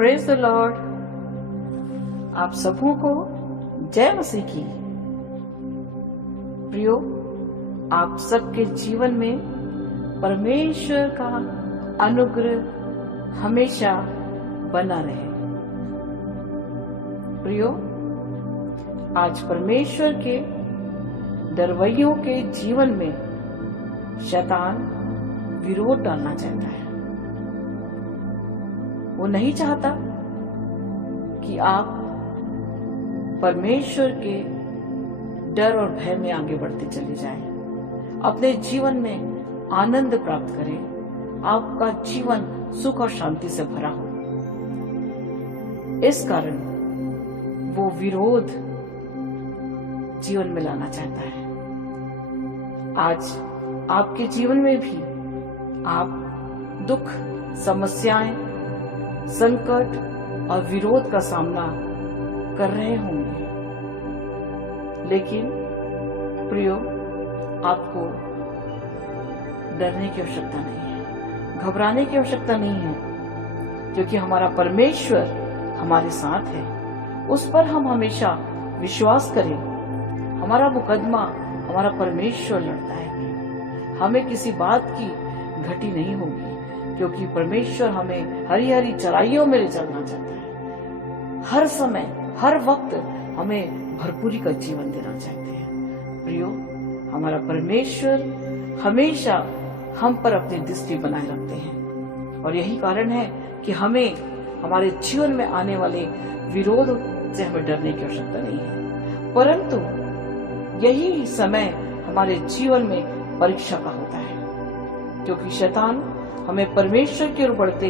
Praise the Lord. आप सबों को जय मसीह की। प्रियो, आप सबके जीवन में परमेश्वर का अनुग्रह हमेशा बना रहे। प्रियो, आज परमेश्वर के डरवैयों के जीवन में शैतान विरोध डालना चाहता है। वो नहीं चाहता कि आप परमेश्वर के डर और भय में आगे बढ़ते चले जाएं, अपने जीवन में आनंद प्राप्त करें, आपका जीवन सुख और शांति से भरा हो। इस कारण वो विरोध जीवन में लाना चाहता है। आज आपके जीवन में भी आप दुख, समस्याएं, संकट और विरोध का सामना कर रहे होंगे, लेकिन प्रियो, आपको डरने की आवश्यकता नहीं है, घबराने की आवश्यकता नहीं है, क्योंकि हमारा परमेश्वर हमारे साथ है। उस पर हम हमेशा विश्वास करें। हमारा मुकदमा हमारा परमेश्वर लड़ता है। हमें किसी बात की घटी नहीं होगी, क्योंकि परमेश्वर हमें हरी हरी चराइयों में ले चलना चाहता है। हर समय, हर वक्त हमें भरपूरी का जीवन देना चाहते हैं। प्रियो, हमारा परमेश्वर हमेशा हम पर अपनी दृष्टि बनाए रखते हैं, और यही कारण है कि हमें हमारे जीवन में आने वाले विरोध से हमें डरने की आवश्यकता नहीं है, परंतु यही समय हमारे जीवन में परीक्षा का होता है, क्योंकि शैतान हमें परमेश्वर की ओर बढ़ते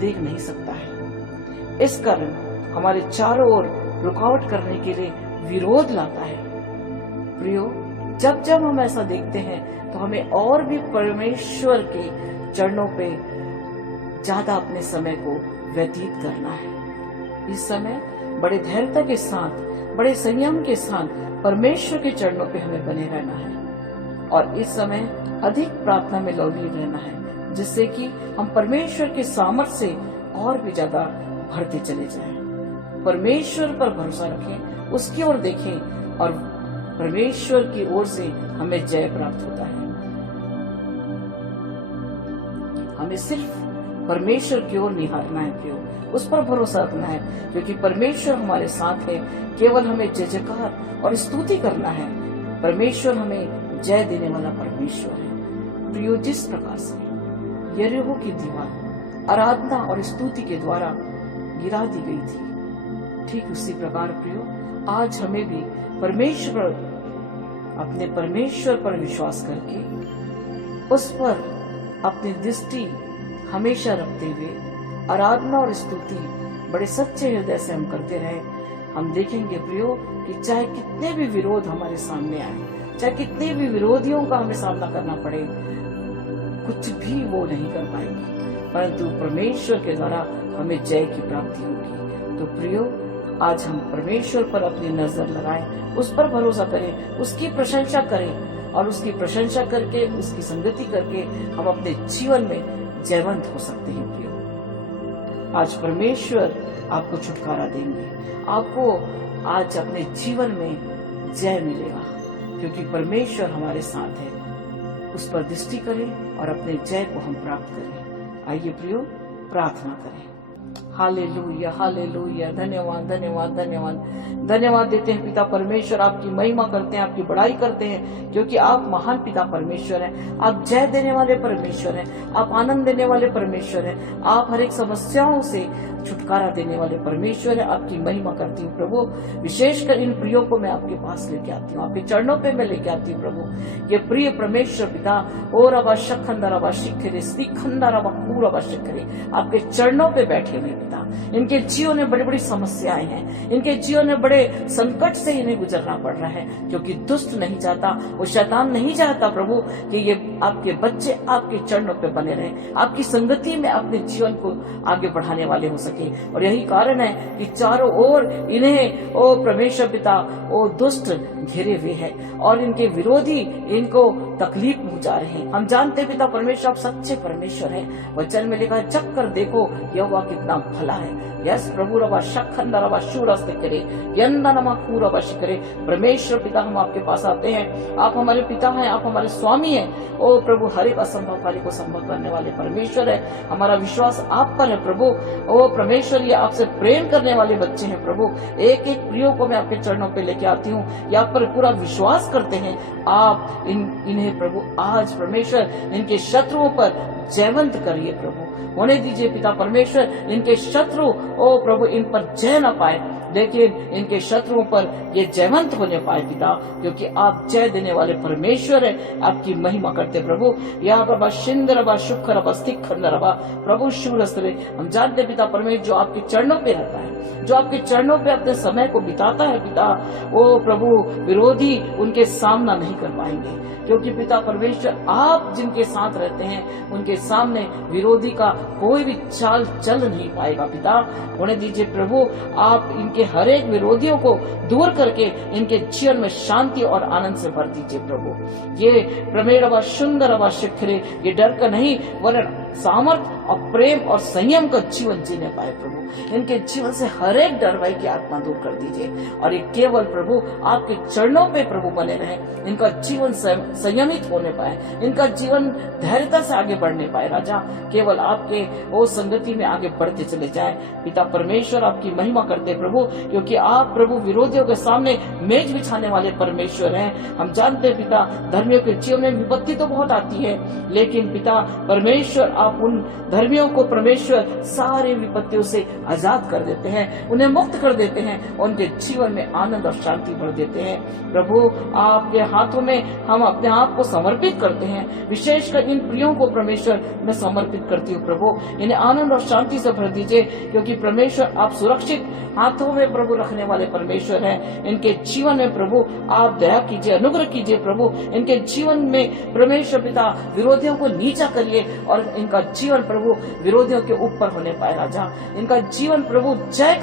देख नहीं सकता है। इस कारण हमारे चारों ओर रुकावट करने के लिए विरोध लाता है। प्रियो, जब जब हम ऐसा देखते हैं तो हमें और भी परमेश्वर के चरणों पे ज्यादा अपने समय को व्यतीत करना है। इस समय बड़े धैर्यता के साथ, बड़े संयम के साथ परमेश्वर के चरणों पे हमें बने रहना है, और इस समय अधिक प्रार्थना में लौलीन रहना है, जिससे कि हम परमेश्वर के सामर्थ्य से और भी ज्यादा भरते चले जाएं। परमेश्वर पर भरोसा रखें, उसकी ओर देखें, और परमेश्वर की ओर से हमें जय प्राप्त होता है। हमें सिर्फ परमेश्वर की ओर निहारना है, प्रियो, उस पर भरोसा रखना है, क्योंकि परमेश्वर हमारे साथ है। केवल हमें जय जयकार और स्तुति करना है। परमेश्वर हमें जय देने वाला परमेश्वर है। प्रियो, जिस प्रकार से यरीहो की दीवार आराधना और स्तुति के द्वारा गिरा दी गई थी, ठीक उसी प्रकार प्रियो, आज हमें भी परमेश्वर, अपने परमेश्वर पर विश्वास करके उस पर अपनी दृष्टि हमेशा रखते हुए आराधना और स्तुति बड़े सच्चे हृदय से हम करते रहे। हम देखेंगे प्रियो कि चाहे कितने भी विरोध हमारे सामने आए, चाहे कितने भी विरोधियों का हमें सामना करना पड़े, कुछ भी वो नहीं कर पाएंगे, परंतु परमेश्वर के द्वारा हमें जय की प्राप्ति होगी। तो प्रियो, आज हम परमेश्वर पर अपनी नजर लगाएं, उस पर भरोसा करें, उसकी प्रशंसा करें, और उसकी प्रशंसा करके, उसकी संगति करके हम अपने जीवन में जयवंत हो सकते हैं। प्रियो, आज परमेश्वर आपको छुटकारा देंगे, आपको आज अपने जीवन में जय मिलेगा, क्योंकि परमेश्वर हमारे साथ है। उस पर दृष्टि करें और अपने जय को हम प्राप्त करें। आइए प्रियो, प्रार्थना करें। Hallelujah, hallelujah. धन्यवाद, धन्यवाद, धन्यवाद, धन्यवाद देते हैं पिता परमेश्वर। आपकी महिमा करते हैं, आपकी बड़ाई करते हैं, क्योंकि आप महान पिता परमेश्वर हैं। आप जय देने वाले परमेश्वर हैं, आप आनंद देने वाले परमेश्वर हैं, आप हर एक समस्याओं से छुटकारा देने वाले परमेश्वर है। आपकी महिमा करती हूँ प्रभु। विशेषकर इन प्रियो को मैं आपके पास लेके आती हूँ, आपके चरणों पे मैं लेके आती हूँ प्रभु। ये प्रिय परमेश्वर पिता, और आपके चरणों पे बैठे हुए पिता, इनके जीवन में बड़ी बड़ी समस्याएं हैं, इनके जीवन में बड़े संकट से इन्हें गुजरना पड़ रहा है, क्योंकि दुष्ट नहीं चाहता, वो शैतान नहीं चाहता प्रभु कि ये आपके बच्चे आपके चरणों पे बने रहे, आपकी संगति में अपने जीवन को आगे बढ़ाने वाले हो सके। और यही कारण है कि चारों ओर इन्हें, ओ परमेश्वर पिता, ओ दुष्ट घिरे हुए हैं और इनके विरोधी इनको तकलीफ पहुंचा रहे हैं। हम जानते हैं पिता परमेश्वर आप सच्चे परमेश्वर हैं। वचन में लिखा चख कर देखो यहोवा कितना भला है। यस प्रभु रबा शखंदा रबा शूरस्ते करे यंदा नमा रबा शिकरे। परमेश्वर पिता हम आपके पास आते हैं, आप हमारे पिता हैं, आप हमारे स्वामी हैं। ओ प्रभु हर एक असंभव कार्य को संभव करने वाले परमेश्वर है। हमारा विश्वास आप पर है प्रभु। ओ परमेश्वर ये आपसे प्रेम करने वाले बच्चे हैं प्रभु। एक एक प्रियो को मैं आपके चरणों पे लेके आती हूँ, ये आप पर पूरा विश्वास करते हैं। आप इन्हें प्रभु आज परमेश्वर इनके शत्रुओं पर जयवंत करिए प्रभु। होने दीजिए पिता परमेश्वर इनके शत्रु ओ प्रभु इन पर जय न पाए, लेकिन इनके शत्रुओं पर ये जयवंत होने पाए पिता, क्योंकि आप जय देने वाले परमेश्वर है। आपकी महिमा करते प्रभु। या बाबा शिंदर बा शुक्र बा स्थिखंदर बा प्रभु शूरस्त्रे। हम जानते पिता परमेश्वर जो आपके चरणों पे रहता है, जो आपके चरणों पे अपने समय को बिताता है पिता, वो प्रभु विरोधी उनके सामना नहीं कर पाएंगे, क्योंकि पिता परमेश्वर आप जिनके साथ रहते हैं उनके सामने विरोधी का कोई भी चाल चल नहीं पाएगा पिता। होने दीजिए प्रभु आप इनके हर एक विरोधियों को दूर करके इनके जीवन में शांति और आनंद से भर दीजिए प्रभु। ये प्रमेय सुंदर शिखरे ये डर का नहीं वरन सामर्थ और प्रेम और संयम का जीवन जीने पाए प्रभु। इनके जीवन से हर एक डर भय की आत्मा दूर कर दीजिए और ये केवल प्रभु आपके चरणों पे प्रभु बने रहे। इनका जीवन संयमित होने पाए, इनका जीवन धैर्यता से आगे बढ़ने पाए राजा। केवल आपके वो संगति में आगे बढ़ते चले जाए पिता परमेश्वर। आपकी महिमा करते प्रभु, क्योंकि आप प्रभु विरोधियों के सामने मेज बिछाने वाले परमेश्वर हैं। हम जानते हैं पिता धर्मियों के जीवन में विपत्ति तो बहुत आती है, लेकिन पिता परमेश्वर आप उन धर्मियों को परमेश्वर सारे विपत्तियों से आजाद कर देते हैं, उन्हें मुक्त कर देते हैं, उनके जीवन में आनंद और शांति भर देते हैं। प्रभु आपके हाथों में हम अपने आप को समर्पित करते हैं। विशेषकर इन प्रियों को परमेश्वर मैं समर्पित करती हूँ प्रभु। इन्हें आनंद और शांति से भर दीजिए, क्योंकि परमेश्वर आप सुरक्षित हाथों में प्रभु रखने वाले परमेश्वर हैं। इनके जीवन में प्रभु आप दया कीजिए, अनुग्रह कीजिए प्रभु। इनके जीवन में परमेश्वर पिता विरोधियों को नीचा करिए और इनका जीवन प्रभु विरोधियों के ऊपर होने पाए राजा। इनका जीवन प्रभु जय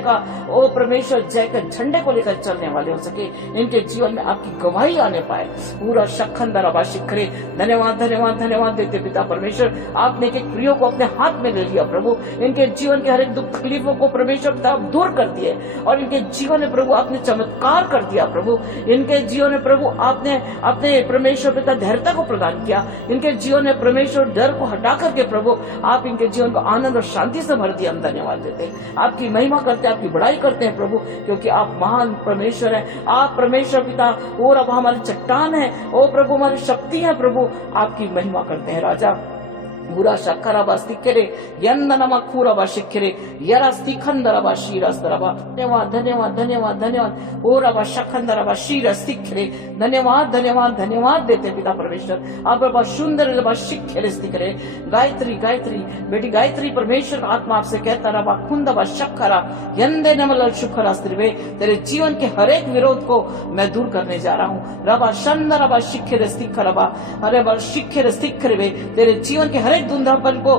का ओ परमेश्वर जय के झंडे को लेकर चलने वाले हो सके। इनके जीवन में आपकी गवाही आने पाए। पूरा शखंदर शिखरे धन्यवाद धन्यवाद धन्यवाद देते पिता परमेश्वर। आपने एक एक प्रियो को अपने हाथ में ले लिया प्रभु। इनके जीवन के हर एक दुख तकलीफों को परमेश्वर पिता दूर कर दिए और इनके जीवन में प्रभु आपने चमत्कार कर दिया प्रभु। इनके जीवन में प्रभु आपने अपने परमेश्वर पिता धैर्यता को प्रदान किया। इनके जीवन में परमेश्वर डर को हटा करके प्रभु आप इनके जीवन को आनंद और शांति से भर दिया। हम धन्यवाद देते हैं, आपकी महिमा करते हैं, आपकी बड़ाई करते हैं प्रभु, क्योंकि आप महान परमेश्वर हैं। आप परमेश्वर पिता और अब हमारी चट्टान है, ओ प्रभु हमारी शक्ति है प्रभु। आपकी महिमा करते हैं राजा। बुरा शक्करबा स्थिक्रे यंदनमा खूरबा शिखरे यरा स्थिखंदरबा शीरस्तरबा। धन्यवाद धन्यवाद धन्यवाद धन्यवाद। ओरबा शखंदरबा शीर स्थिक्रे धन्यवाद धन्यवाद धन्यवाद देते पिता परमेश्वर। आप सुंदर शिखरे स्थिक्रे। गायत्री गायत्री बेटी गायत्री परमेश्वर आत्मा आपसे कहता रबा खुंदबा शक्करा यंदे नमल शुखरा स्त्रिवे। तेरे जीवन के हर एक विरोध को मैं दूर करने जा रहा हूँ। रबा शंदरबा शिखरे स्थिखरबा अरे बा शिखरे स्थिक्रे। तेरे जीवन के हर धुंधलापन को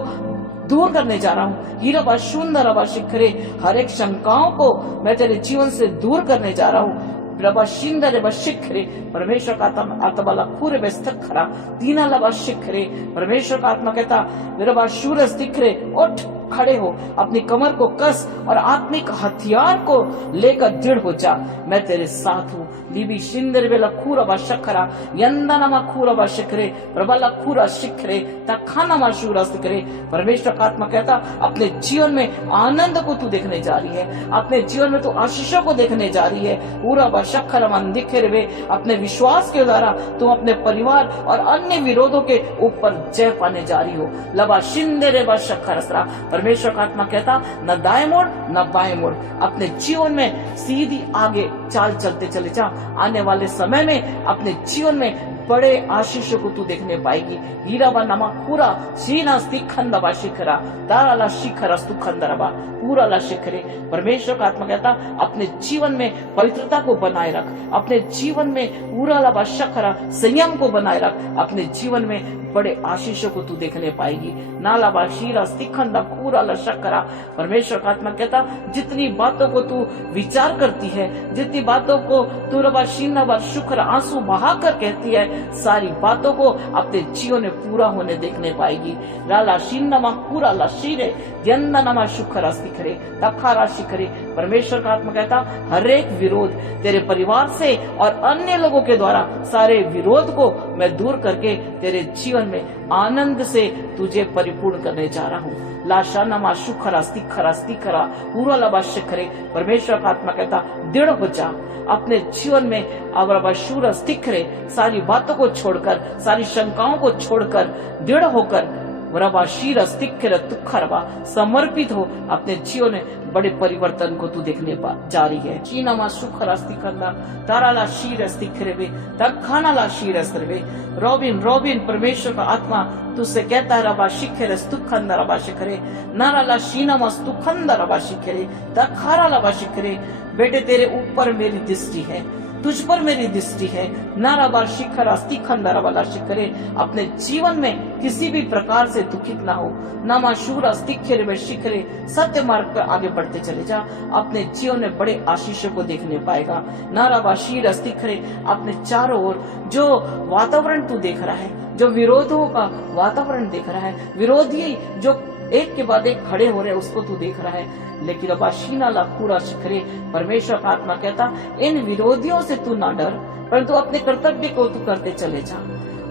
दूर करने जा रहा हूँ। हीरा सुंदर शिखरे हर एक शंकाओं को मैं तेरे जीवन से दूर करने जा रहा हूँ। रबा शिंदर शिखरे परमेश्वर का आत्मा पूरे व्यस्तक खरा तीना लबा शिखरे। परमेश्वर का आत्मा कहता रबा शूर दिखरे उठ खड़े हो, अपनी कमर को कस और आत्मिक हथियार को लेकर दृढ़ हो जा। मैं तेरे साथ हूँ। लिबी शिंदर वेला खूरबा शखरा यंदनमा खूरबा शिखरे प्रबला खूरा शिखरे तखानमा शूरा शिखरे। परमेश्वर का आत्मा कहता अपने जीवन में आनंद को तू देखने जा रही है, अपने जीवन में तू आशीषों को देखने जा रही है। पूरा बशखर मन दिखे वे अपने विश्वास के द्वारा तुम अपने परिवार और अन्य विरोधों के ऊपर जय पाने जा रही हो। लबा शिंदे बशखर। परमेश्वर का आत्मा कहता न दाएं मोड़ न बाएं मोड़, अपने जीवन में सीधी आगे चाल चलते चले जा। आने वाले समय में अपने जीवन में बड़े आशीषों को तू देखने पाएगी। हीराबा नमा पूरा सीना स्थिखंदबा शिखरा दाराला शिखर स्तुखंदरबा पूरा ला शिखरे। परमेश्वर का आत्मा कहता अपने जीवन में पवित्रता को बनाए रख, अपने जीवन में पूरा ला शखरा संयम को बनाए रख, अपने जीवन में बड़े आशीषों को तू देखने पाएगी। नाला बाशीरा स्तिखंदा पूरा ला शखरा। परमेश्वर का आत्मा कहता जितनी बातों को तू विचार करती है, जितनी बातों को तू रबा शीना बार शुक्र आंसू बहाकर कहती है, सारी बातों को अपने जीवन में पूरा होने देखने पाएगी। लाला शीनमा पूरा ला शीरे नमा शुक्र शिखरे तखारा शिखरे। परमेश्वर का आत्मा कहता हर एक विरोध तेरे परिवार से और अन्य लोगों के द्वारा सारे विरोध को मैं दूर करके तेरे जीवन में आनंद से तुझे परिपूर्ण करने जा रहा हूँ। लाशा नमा शुखरा स्तिखरा स्तिखरा पूरा लबा शिखरे। परमेश्वर का आत्मा कहता दृढ़ हो जा अपने जीवन में। अब शूर स्तिखरे सारी बातों को छोड़कर, सारी शंकाओं को छोड़कर दृढ़ होकर रबा शीर स्तिखर तुखरबा समर्पित हो। अपने जीवन में बड़े परिवर्तन को तू देखने जा रही है। चीनमा सुखरा स्तिखंदा ताराला शीर स्तिखरबे तखानाला शीर स्त्रबे। रॉबिन रॉबिन परमेश्वर का आत्मा तुझसे कहता है रबा शिखर स्तुखंदा रबा शिखरे नाराला शीनमा स्तुखंदा रबा शिखरे तखारा रबा शिखरे। बेटे तेरे ऊपर मेरी दृष्टि है, तुझ पर मेरी दृष्टि है। नाराबार शिखर अस्तिखंदा वाला शिखरे। अपने जीवन में किसी भी प्रकार से दुखित ना हो। नामा शूर अस्तिखरे में शिखरे सत्य मार्ग पर आगे बढ़ते चले जा। अपने जीवन में बड़े आशीषों को देखने पाएगा। नाराबार शीर अस्तिखरे अपने चारों ओर जो वातावरण तू देख रहा है, जो विरोधों का वातावरण देख रहा है, विरोधी जो एक के बाद एक खड़े हो रहे हैं उसको तू देख रहा है, लेकिन अब शीना लाखूरा शिखरे। परमेश्वर का आत्मा कहता इन विरोधियों से तू ना डर, परंतु अपने कर्तव्य को तू करते चले जा।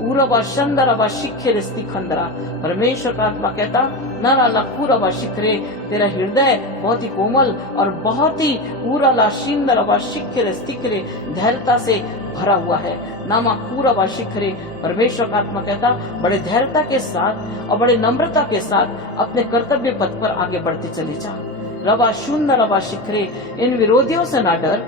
उरबा शंदरबा शिखरे स्तिखंदरा। परमेश्वर का आत्मा कहता नारा लखूरबा शिखरे तेरा हृदय बहुत ही कोमल और बहुत ही उरला शिंदरबा शिखरे स्तिखरे धैर्यता से भरा हुआ है। नामा पूरा शिखरे। परमेश्वर का आत्मा कहता बड़े धैर्यता के साथ और बड़े नम्रता के साथ अपने कर्तव्य पथ पर आगे बढ़ते चले जा। रबा शून्य रबा शिखरे। इन विरोधियों से ना डर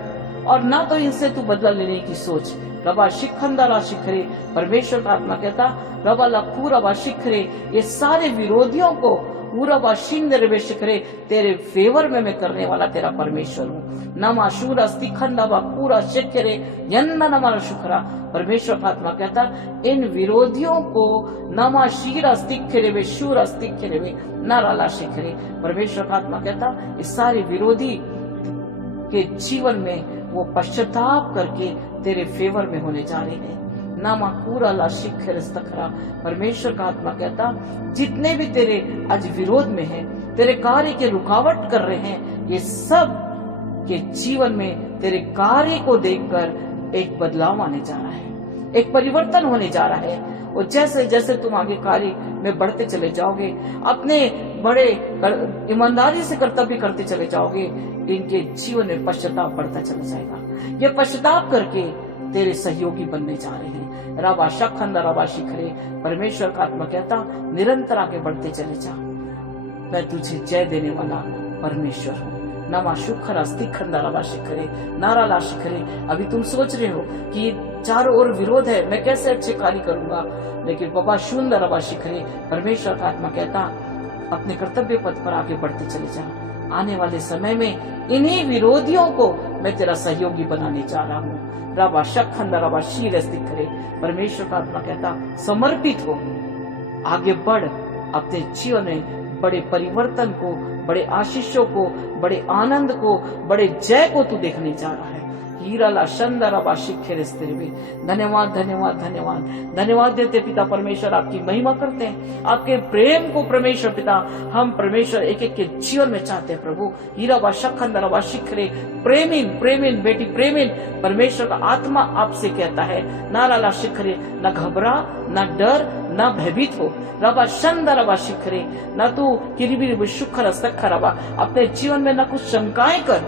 और ना तो इनसे तू बदला लेने की सोच। रबा शिखंदरा शिखरे। परमेश्वर का आत्मा कहता रबा लखू रबा शिखरे। ये सारे विरोधियों को पूरा शिंदर शिखरे तेरे फेवर में मैं करने वाला तेरा परमेश्वर हूँ। नमा शूरा स्तिखंदबा पूरा शिखरे यन्न नमा शुखरा। परमेश्वर का आत्मा कहता इन विरोधियों को नमा शीरा स्तिखरे वे शूरा स्तिखरे वे नाराला शिखरे। परमेश्वर का आत्मा कहता इस सारे विरोधी के जीवन में वो पश्चाताप करके तेरे फेवर में होने जा रहे हैं। नामा पूरा ला शिखर स्तखरा। परमेश्वर का आत्मा कहता जितने भी तेरे आज विरोध में हैं, तेरे कार्य के रुकावट कर रहे हैं, ये सब के जीवन में तेरे कार्य को देखकर एक बदलाव आने जा रहा है, एक परिवर्तन होने जा रहा है। और जैसे जैसे तुम आगे कार्य में बढ़ते चले जाओगे, अपने बड़े ईमानदारी से कर्तव्य करते चले जाओगे, इनके जीवन में पश्चाताप बढ़ता चला जाएगा। ये पश्चाताप करके तेरे सहयोगी बनने जा रहे हैं। रबा शखंद रबा शिखरे। परमेश्वर का आत्मा कहता निरंतर आगे बढ़ते चले जा, मैं तुझे जय देने वाला परमेश्वर हूँ। नमा शुखरा स्तिखंदा रबा शिखरे नाराला शिखरे। अभी तुम सोच रहे हो कि चारों ओर विरोध है, मैं कैसे अच्छे कार्य करूंगा, लेकिन बाबा शून्य रबा शिखरे। परमेश्वर का आत्मा कहता अपने कर्तव्य पथ पर आगे बढ़ते चले जा। आने वाले समय में इन्हीं विरोधियों को मैं तेरा सहयोगी बनाने जा रहा हूँ। रबा शखंद रबा शीर स्तिखरे। परमेश्वर का आत्मा कहता समर्पित हो, आगे बढ़, अपने जीवन में बड़े परिवर्तन को, बड़े आशीषों को, बड़े आनंद को, बड़े जय को तू देखने जा रहा है। हीराला शंदरबा शिखर स्त्रिवे। धन्यवाद धन्यवाद धन्यवाद धन्यवाद देते पिता परमेश्वर, आपकी महिमा करते हैं। आपके प्रेम को परमेश्वर पिता हम परमेश्वर एक एक के जीवन में चाहते हैं प्रभु। हीराबा शखंदरबा शिखरे। प्रेमिन प्रेमिन बेटी प्रेमिन, परमेश्वर का आत्मा आपसे कहता है नाराला शिखरे, न घबरा, न डर, न भयभीत हो। रबा शंदरबा शिखरे। न तू किरिबिर शुखर सखरबा, अपने जीवन में न कुछ शंकाएं कर,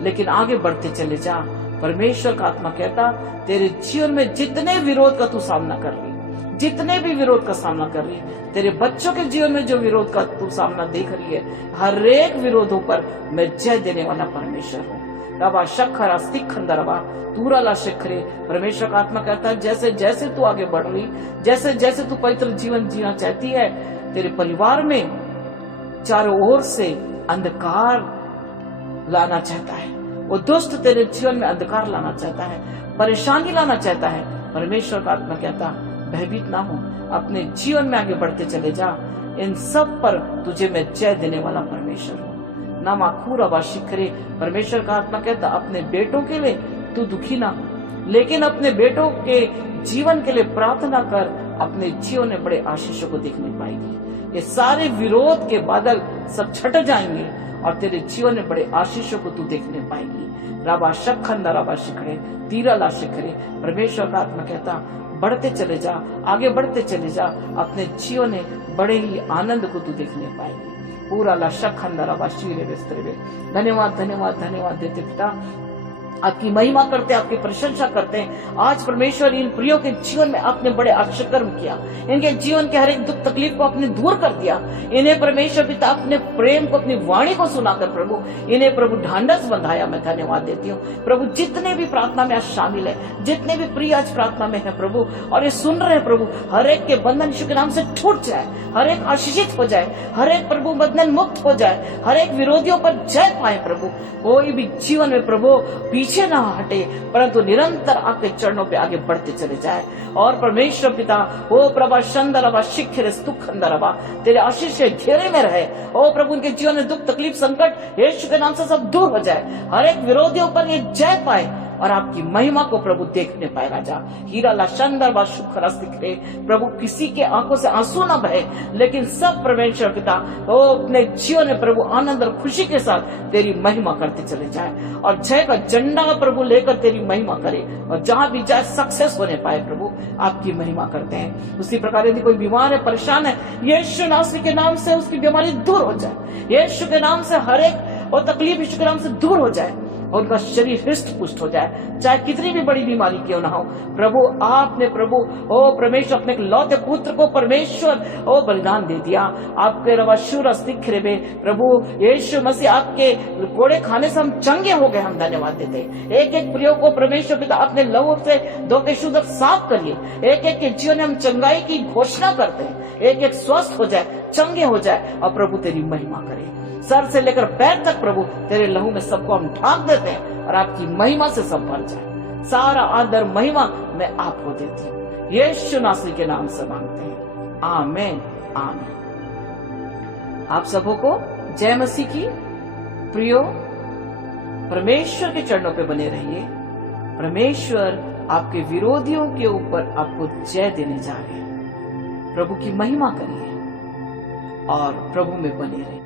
लेकिन आगे बढ़ते चले जा। परमेश्वर का आत्मा कहता तेरे जीवन में जितने विरोध का तू सामना कर रही, जितने भी विरोध का सामना कर रही, तेरे बच्चों के जीवन में जो विरोध का तू सामना देख रही है, हर एक विरोधों पर मैं जय देने वाला परमेश्वर हूँ। रबा शखरा स्तिखंदरबा तूराला शिखरे। परमेश्वर का आत्मा कहता है जैसे जैसे तू आगे बढ़ रही, जैसे जैसे तू पवित्र जीवन जीना चाहती है, तेरे परिवार में चारों ओर से अंधकार लाना चाहता है। वो दुष्ट तेरे जीवन में अंधकार लाना चाहता है, परेशानी लाना चाहता है। परमेश्वर का आत्मा कहता, भयभीत ना हो, अपने जीवन में आगे बढ़ते चले जा। इन सब पर तुझे मैं जय देने वाला परमेश्वर हूँ। ना माखूर आवाशी करे। परमेश्वर का आत्मा कहता, अपने बेटों के लिए तू दुखी ना, लेकिन अपने बेटों के जीवन के लिए प्रार्थना कर। अपने जीवन में बड़े आशीषों को देखने पाएगी। ये सारे विरोध के बादल सब छट जाएंगे और तेरे जीवन में बड़े आशीषों को तू देखने पाएगी। राबा शखंदा राबा शिखरे तीरा ला शिखरे। परमेश्वर का आत्मा कहता, बढ़ते चले जा, आगे बढ़ते चले जा। अपने जीवन में बड़े ही आनंद को तू देखने पाएगी। पूरा ला शखंदा राबा शीरे विस्तरे। धन्यवाद धन्यवाद धन्यवाद देते पिता, आपकी महिमा करते, आपकी प्रशंसा करते हैं। आज परमेश्वर इन प्रियो के जीवन में आपने बड़े आश्चर्य कर्म किया। इनके जीवन के हर एक दुख तकलीफ को आपने दूर कर दिया। इन्हें परमेश्वर पिता अपने प्रेम को, अपनी वाणी को सुनाकर प्रभु इन्हें प्रभु ढांढस बंधाया। मैं धन्यवाद देती हूँ प्रभु। जितने भी प्रार्थना में आज शामिल है, जितने भी प्रिय आज प्रार्थना में है प्रभु और ये सुन रहे हैं प्रभु, हर एक के बंधन यीशु के नाम से छूट जाए, हर एक आशीषित हो जाए, हर एक प्रभु बंधन मुक्त हो जाए, हर एक विरोधियों पर जय पाए प्रभु। कोई भी जीवन में प्रभु पीछे ना हटे, परंतु निरंतर आपके चरणों पे आगे बढ़ते चले जाए। और परमेश्वर पिता ओ प्रभा शंदरबा शिखर स्तुखंदरबा तेरे आशीष के घेरे में रहे। ओ प्रभु उनके जीवन में दुख तकलीफ संकट यीशु के नाम से सब दूर हो जाए। हर एक विरोधियों पर ये जय पाए और आपकी महिमा को प्रभु देखने पाए। राजा हीरा ला शंदरबा शुक्र दिखे प्रभु, किसी के आंखों से आंसू ना बहे, लेकिन सब परमेश्वर पिता वो अपने जीवन में प्रभु आनंद और खुशी के साथ तेरी महिमा करते चले जाए और जय का झंडा प्रभु लेकर तेरी महिमा करे और जहां भी जाए सक्सेस होने पाए प्रभु। आपकी महिमा करते हैं। उसी प्रकार यदि कोई बीमार है, परेशान है, यीशु नासरी के नाम से उसकी बीमारी दूर हो जाए। यीशु के नाम से हर एक और तकलीफ यीशु के नाम से दूर हो जाए और उनका शरीर हृष्ट पुष्ट हो जाए, चाहे कितनी भी बड़ी बीमारी क्यों ना हो। प्रभु आपने प्रभु ओ परमेश्वर अपने लौते पुत्र को परमेश्वर ओ बलिदान दे दिया। आपके रवाशुर दिख रहे प्रभु यीशु मसीह, आपके कोड़े खाने से हम चंगे हो गए। हम धन्यवाद देते। एक एक प्रियो को परमेश्वर पिता अपने लहू से धो के शुद्ध साफ करिए। एक एक के जीवन में हम चंगाई की घोषणा करते हैं। एक एक स्वस्थ हो जाए, चंगे हो जाए और प्रभु तेरी महिमा करे। सर से लेकर पैर तक प्रभु तेरे लहू में सबको हम ढांक देते हैं और आपकी महिमा से सब भर जाए। सारा आदर महिमा मैं आपको देती हूँ, यीशु नासरी के नाम से मांगते हैं, आमीन आमीन। आप सबों को जय मसीह की। प्रियो, परमेश्वर के चरणों पे बने रहिए। परमेश्वर आपके विरोधियों के ऊपर आपको जय देने जा रहे हैं। प्रभु की महिमा करिए और प्रभु में बने रहिए।